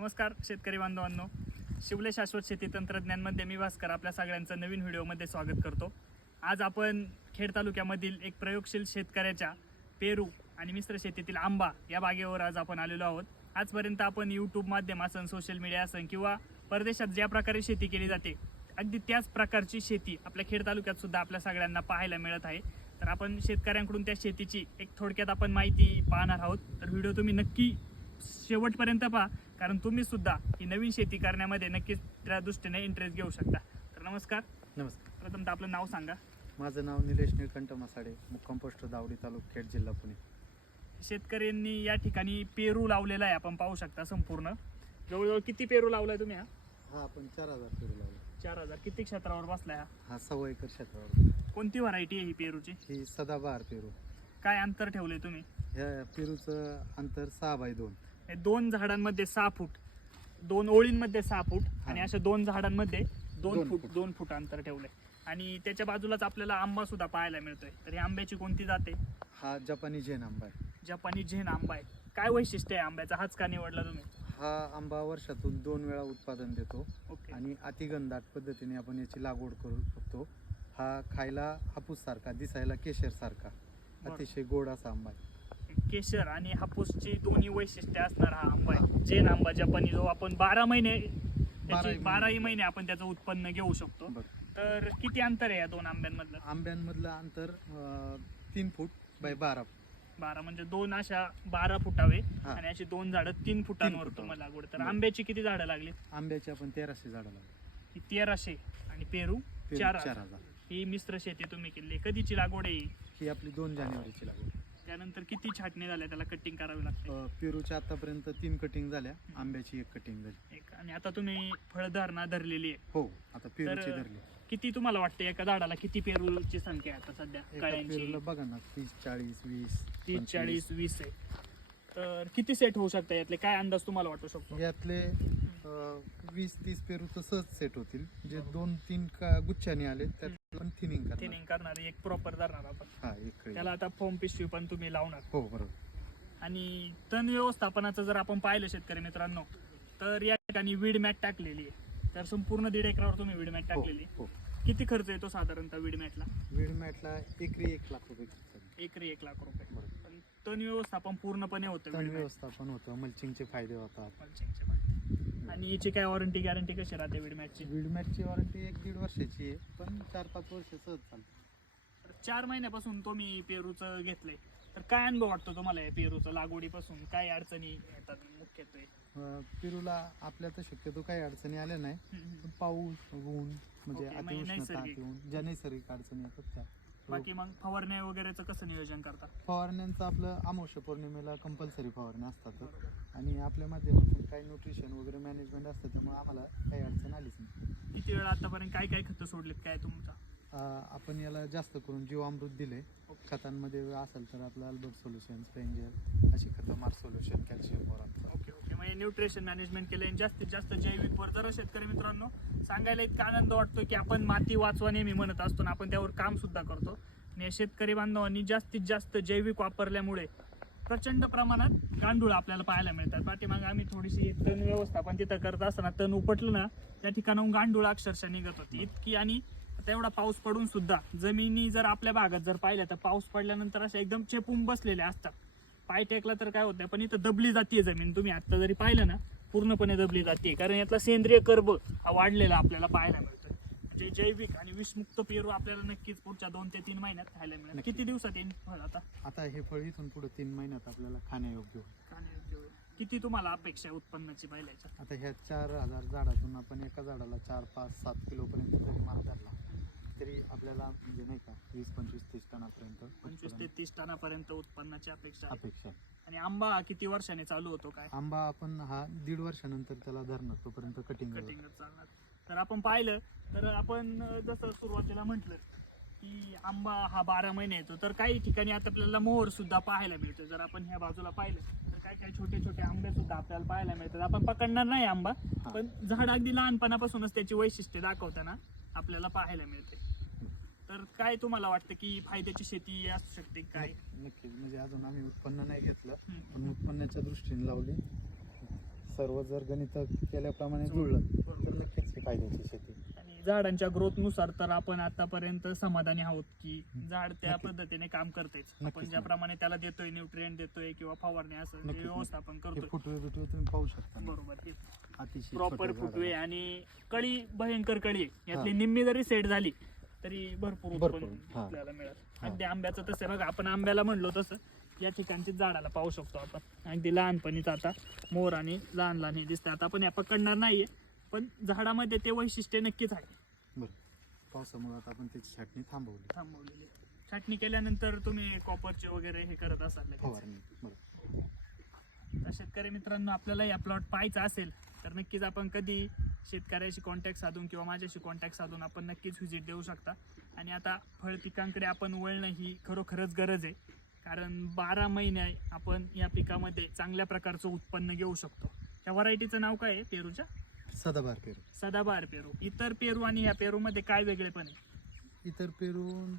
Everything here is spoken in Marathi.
नमस्कार शेतकरी बांधवांनो. शिवले शाश्वत शेती तंत्रज्ञानमध्ये मी भास्कर आपल्या सगळ्यांचं नवीन व्हिडिओमध्ये स्वागत करतो. आज आपण खेड तालुक्यामधील एक प्रयोगशील शेतकऱ्याच्या पेरू आणि मिश्र शेतीतील आंबा या बागेवर आज आपण आलेलो आहोत. आजपर्यंत आपण यूट्यूब माध्यम असन सोशल मीडिया असन किंवा परदेशात ज्या प्रकारे शेती केली जाते अगदी त्याच प्रकारची शेती आपल्या खेड तालुक्यात सुद्धा आपल्या सगळ्यांना पाहायला मिळत आहे. तर आपण शेतकऱ्यांकडून त्या शेतीची एक थोडक्यात आपण माहिती पाहणार आहोत. तर व्हिडिओ तुम्ही नक्की शेवटपर्यंत पहा. कारण तुम्ही सुद्धा ही नवीन शेती करण्यामध्ये नक्कीच त्या दृष्टीने इंटरेस्ट घेऊ शकता. तर नमस्कार. नमस्कार. प्रथमतः आपलं नाव सांगा. माझं नाव निलेश निळकंठ मसाडे मुक्काम पोस्ट दावडी तालुका खेड जिल्हा पुणे. शेतकऱ्यांनी या ठिकाणी पेरू लावलेला आहे आपण पाहू शकता संपूर्ण. जवळजवळ किती पेरू लावलाय तुम्ही हा? हा आपण चार हजार पेरू लावले. चार हजार. किती क्षेत्रावर बसलाय हा? हा सव्वा एकर क्षेत्रावर. कोणती व्हरायटी आहे ही पेरूची? ही सदाबहार पेरू. काय अंतर ठेवले तुम्ही? ह्या पेरूचं अंतर सहा बाय दोन. हे दोन झाडांमध्ये सहा फूट दोन ओळींमध्ये सहा फूट आणि. अशा दोन झाडांमध्ये दोन फूट. दोन फूट अंतर ठेवलंय. आणि त्याच्या बाजूलाच आपल्याला आंबा सुद्धा पाहायला मिळतोय. तर ही आंब्याची कोणती जाते हा जपानी झेन आंबा आहे. जपानी झेन आंबा आहे. काय वैशिष्ट्य आहे आंब्याचा? हाच का निवडला तुम्ही? हा आंबा वर्षातून दोन वेळा उत्पादन देतो. ओके. आणि अतिगंधाट पद्धतीने आपण याची लागवड करू शकतो. हा खायला हापूस सारखा दिसायला केशर सारखा. बरं. अतिशय गोड असा आंबा आहे. केशर आणि हापूसची दोन्ही वैशिष्ट्य असणारा हा आंबा आहे. जेन आंबा जपानी जो आपण बारा महिने त्याची बाराही महिने. आपण त्याचं उत्पन्न घेऊ शकतो. तर किती अंतर आहे या दोन आंब्यांमधलं? आंब्यांमधलं अंतर अं, तीन फूट बाय बारा बारा म्हणजे दोन अशा बारा फुटावे हा. आणि अशी दोन झाडं तीन फुटांवर फुटावर. तुम्हाला लागवड. तर बरं. आंब्याची किती झाडं लागली? आंब्याची आपण तेराशे झाडं लावली ही तेराशे आणि पेरू पेरू चार चार हजार. हजार ही मिश्र शेती तुम्ही केली कधीची लागवड आहे ही? ही आपली दोन जानेवारीची लागवड. त्यानंतर किती छाटणी झाल्या? त्याला कटिंग करावी लागते. अ, पेरूच्या आतापर्यंत तीन कटिंग झाल्या. आंब्याची एक कटिंग झाली. एक आणि आता तुम्ही फळधारणा धरलेली आहे. हो आता पेरूची तर- धरली. किती तुम्हाला वाटते एका झाडाला किती पेरूची संख्या आहे आता सध्या? एका कळ्यांची? पेरूला बघा ना तीस चाळीस वीस तीस पंचवीस. चाळीस वीस आहे. तर किती सेट होऊ शकतात यातले? काय अंदाज तुम्हाला वाटू शकतो? यातले वीस तीस पेरू तर सहज सेट होतील. जे दोन तीन का गुच्छाने आले त्यात पण थिनिंग थिनिंग करणारी एक प्रॉपर धरणार आपण. हा एक. त्याला आता फोम पिशवी पण तुम्ही लावणार. हो बरोबर. आणि तण व्यवस्थापनाचं जर आपण पाहिलं शेतकरी मित्रांनो तर या ठिकाणी वीड मॅट टाकलेली आहे. तर संपूर्ण दीड एकरावर तुम्ही वीड मॅट हो टाकलेली. हो. किती खर्च येतो साधारणतः वीड मॅटला वीड मॅटला एकरी एक लाख रुपये खर्च. एकरी एक लाख रुपये. पण तण व्यवस्थापन पूर्णपणे होतं तण व्यवस्थापन होतं मल्चिंगचे फायदे होतात. पण. आणि याची काय वॉरंटी गॅरंटी कशी राहते वीड मॅटची वीड मॅटची वॉरंटी एक दीड वर्षाची आहे पण चार पाच वर्ष सहज चालते. तर चार महिन्यापासून तुम्ही पेरूचं घेतलंय. तर काय अनुभव वाटतो तुम्हाला या पेरूचं लागवडीपासून? काय अडचणी येतात मुख्यत्वे? अ, पेरूला आपल्या तर शक्यतो काही अडचणी आल्या नाही हम्म. पण पाऊस ऊन म्हणजे ओके, म्हणजे अतिउष्णता नैसर्गिक. अतिऊन ज्या नैसर्गिक अडचणी येतात त्या. बाकी मग फवारण्या वगैरेचं कसं नियोजन करता? फवारण्यांचं आपलं अमावस्या पौर्णिमेला कंपल्सरी फवारण्या असतातच आणि आपल्या माध्यमातून काही न्यूट्रिशन वगैरे मॅनेजमेंट असतं त्यामुळे आम्हाला काही अडचण आलीच नाही. किती वेळा आतापर्यंत काय काय खतं सोडलीत? काय तुमचा? अ, आपण याला जास्त करून जीवामृत दिले खतांमध्ये असेल तर आपलं अल्बर्ट सोल्युशन स्पेंजल अशी खतं मार solution calcium boron okay okay म्हणजे न्यूट्रिशन मॅनेजमेंट केलं आणि जास्तीत जास्त जैविक वर जरा शेतकरी मित्रांनो सांगायला इतका आनंद वाटतो की आपण माती वाचवा नेहमी म्हणत असतो ना आपण त्यावर काम सुद्धा करतो. आणि या शेतकरी बांधवांनी जास्तीत जास्त जैविक वापरल्यामुळे प्रचंड प्रमाणात गांडूळ आपल्याला पाहायला मिळतात. पाठीमागे आम्ही थोडीशी तण व्यवस्थापन तिथं करत असताना तण उपटलं ना त्या ठिकाणाहून गांडूळ अक्षरशः निघत होती. इतकी आणि तेवढा पाऊस पडून सुद्धा जमिनी जर आपल्या भागात जर पाहिल्या तर पाऊस पडल्यानंतर अशा एकदम चेपून बसलेल्या असतात. पाय टेकला तर काय होतं पण इथं दबली जाते जमीन. तुम्ही आता जरी पाहिलं ना पूर्णपणे दबली जाते कारण यातला सेंद्रिय कर्ब हा वाढलेला आपल्याला पाहायला मिळतोय. म्हणजे जैविक आणि विषमुक्त पेरू आपल्याला नक्कीच पुढच्या दोन ते तीन महिन्यात खायला मिळेल. नक्की. किती दिवसात येईल फळ आता? आता हे फळ इथून पुढे तीन महिन्यात आपल्याला खाण्यायोग्य होईल. खाण्यायोग्य होईल. किती तुम्हाला अपेक्षा आहे उत्पन्नाची पाहिल्याच्या आता ह्या चार हजार झाडातून आपण एका झाडाला चार पाच सात किलोपर्यंत जरी माल धरला. तरी आपल्याला म्हणजे नाही का वीस पंचवीस तीस टनापर्यंत पंचवीस ते तीस टनापर्यंत उत्पन्नाची अपेक्षा आहे. अपेक्षा आहे. आणि आंबा हा किती वर्षाने चालू होतो काय? आंबा आपण हा दीड वर्षानंतर त्याला धरणार तोपर्यंत कटिंग कटिंगच चालणार. तर आपण पाहिलं तर आपण अं, जसं सुरुवातीला म्हटलं की आंबा हा बारा महिने येतो. तर काही ठिकाणी आता आपल्याला मोहर सुद्धा पाहायला मिळतो. जर आपण ह्या बाजूला पाहिलं तर काही काही छोटे छोटे आंबे सुद्धा आपल्याला पाहायला मिळतात. आपण पकडणार नाही आंबा. पण झाड अगदी लहानपणापासूनच त्याची वैशिष्ट्ये दाखवताना आपल्याला पाहायला मिळते. तर काय तुम्हाला वाटतं की फायद्याची शेती असू शकते काय? नक्कीच म्हणजे अजून आम्ही उत्पन्न नाही घेतलं. पण उत्पन्नाच्या दृष्टीने लावली. सर्व जर गणित केल्याप्रमाणे जुळलं तर नक्कीच ही फायद्याची शेती. झाडांच्या ग्रोथनुसार तर आपण आतापर्यंत समाधानी आहोत की झाड त्या. पद्धतीने काम करतेच आपण. ज्याप्रमाणे त्याला देतोय न्यूट्रिएंट देतोय किंवा फवारणी असं जे नक्कीच. व्यवस्थापन हे करतोय फुटवे बिटवे तुम्ही पाहू शकता. बरोबर हे अतिशय प्रॉपर छोट्या फुटवे झाडाला. आणि कळी भयंकर कळी आहे यातली हा. निम्मी जरी सेट झाली तरी भरपूर उत्पन्न हा. आपल्याला मिळत हा. अगदी आंब्याचं तसं आहे बघा आपण आंब्याला म्हणलो तसं या ठिकाणची झाडाला पाहू शकतो आपण अगदी लहानपणीच आता मोर आणि लहान लहान हे दिसतं आता आपण या पकडणार नाहीये पण झाडामध्ये ते वैशिष्ट्य नक्कीच आहे. बरं. पावसामुळे आता आपण त्याची छाटणी थांबवली. थांबवलेली. छाटणी केल्यानंतर तुम्ही कॉपरचे वगैरे हे करत असाल लगेच. फवारणी. बरं. तर शेतकरी मित्रांनो आपल्याला या प्लॉट पाहायचा असेल तर नक्कीच आपण कधी शेतकऱ्याशी कॉन्टॅक्ट साधून किंवा माझ्याशी कॉन्टॅक्ट साधून आपण नक्कीच व्हिजिट देऊ शकता. आणि आता फळ पिकांकडे आपण वळणं ही खरोखरच गरज आहे. कारण बारा महिने आपण या पिकामध्ये चांगल्या प्रकारचं उत्पन्न घेऊ शकतो. त्या व्हरायटीचं नाव काय आहे पेरूच्या? सदाबार पेरू. सदाबहार पेरू. इतर पेरू आणि ह्या पेरूमध्ये काय वेगळेपण आहे? इतर पेरू